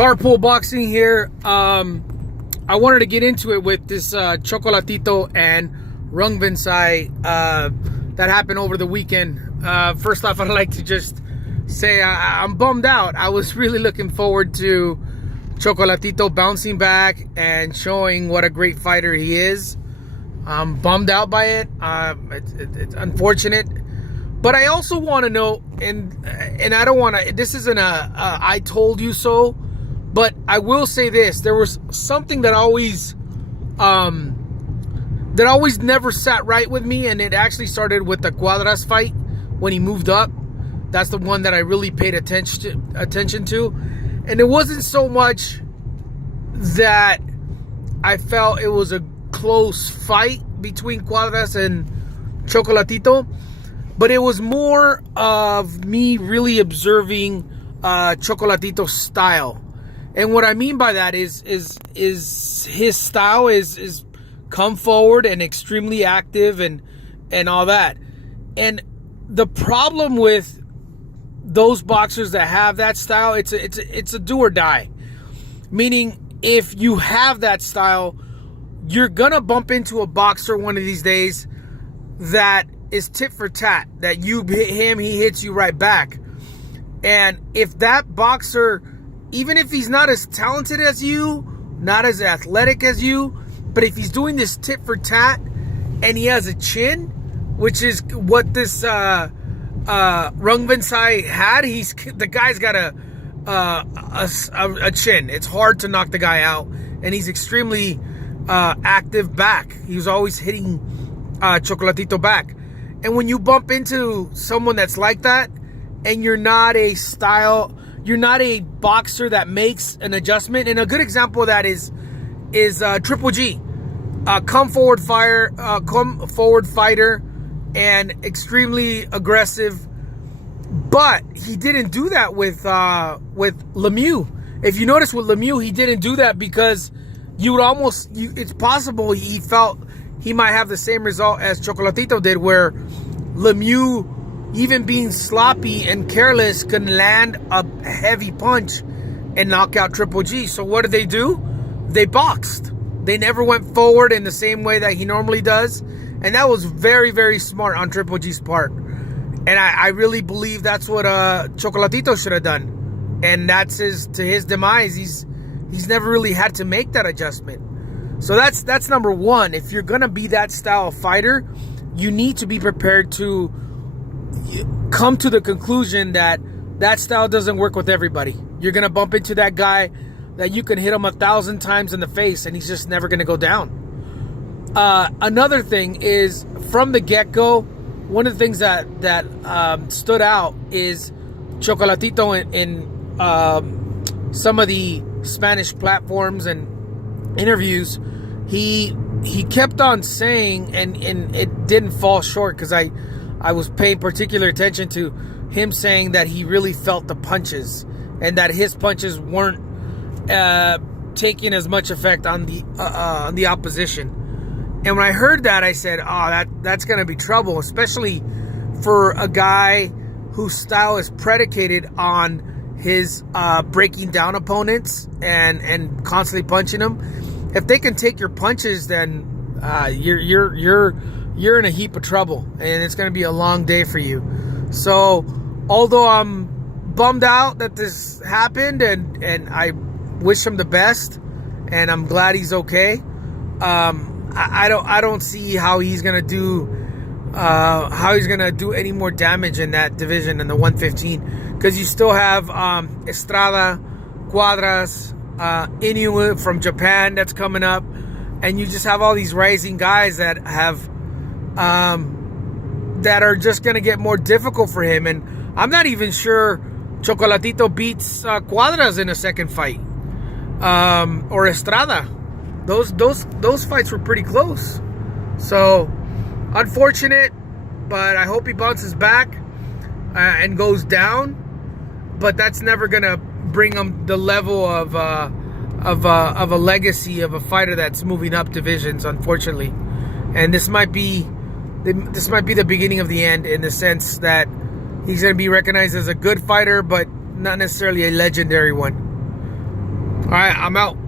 Carpool boxing here. I wanted to get into it with this Chocolatito and Rungvisai that happened over the weekend. First off, I'd like to just say I'm bummed out. I was really looking forward to Chocolatito bouncing back and showing what a great fighter he is. I'm bummed out by it. It's unfortunate. But I also want to know, and I don't want to, this isn't a I told you so, but I will say this. There was something that always never sat right with me, and it actually started with the Cuadras fight when he moved up. That's the one that I really paid attention to. And it wasn't so much that I felt it was a close fight between Cuadras and Chocolatito, but it was more of me really observing Chocolatito's style. And what I mean by that is his style is come forward and extremely active and all that. And the problem with those boxers that have that style, it's a do or die. Meaning, if you have that style, you're gonna bump into a boxer one of these days that is tit for tat, that you hit him, he hits you right back. And if that boxer, even if he's not as talented as you, not as athletic as you, but if he's doing this tit for tat and he has a chin, which is what this Rungvisai had, the guy's got a chin. It's hard to knock the guy out, and he's extremely active back. He was always hitting Chocolatito back. And when you bump into someone that's like that, and you're not a boxer that makes an adjustment, and a good example of that is Triple G, come forward fighter, and extremely aggressive. But he didn't do that with Lemieux. If you notice with Lemieux, he didn't do that because it's possible he felt he might have the same result as Chocolatito did, where Lemieux, even being sloppy and careless, can land a heavy punch and knock out Triple G. So what did they do? They boxed. They never went forward in the same way that he normally does. And that was very, very smart on Triple G's part. And I really believe that's what Chocolatito should have done. And that's to his demise. He's never really had to make that adjustment. So that's number one. If you're going to be that style of fighter, you need to be prepared to come to the conclusion that style doesn't work with everybody. You're going to bump into that guy that you can hit him 1,000 times in the face and he's just never going to go down. Another thing is, from the get-go, one of the things that stood out is Chocolatito in some of the Spanish platforms and interviews. He kept on saying, and it didn't fall short, because I was paying particular attention to him saying that he really felt the punches and that his punches weren't taking as much effect on the opposition. And when I heard that, I said, oh, that's going to be trouble, especially for a guy whose style is predicated on his breaking down opponents and constantly punching them. If they can take your punches, then you're in a heap of trouble, and it's going to be a long day for you. So, although I'm bummed out that this happened, and I wish him the best, and I'm glad he's okay, I don't see how he's gonna do any more damage in that division in the 115, because you still have Estrada, Cuadras, Inoue from Japan that's coming up, and you just have all these rising guys that are just gonna get more difficult for him. And I'm not even sure Chocolatito beats Cuadras in a second fight, or Estrada. Those fights were pretty close. So, unfortunate, but I hope he bounces back and goes down. But that's never gonna bring him the level of a legacy of a fighter that's moving up divisions, unfortunately. And this might be the beginning of the end, in the sense that he's gonna be recognized as a good fighter, but not necessarily a legendary one. All right, I'm out.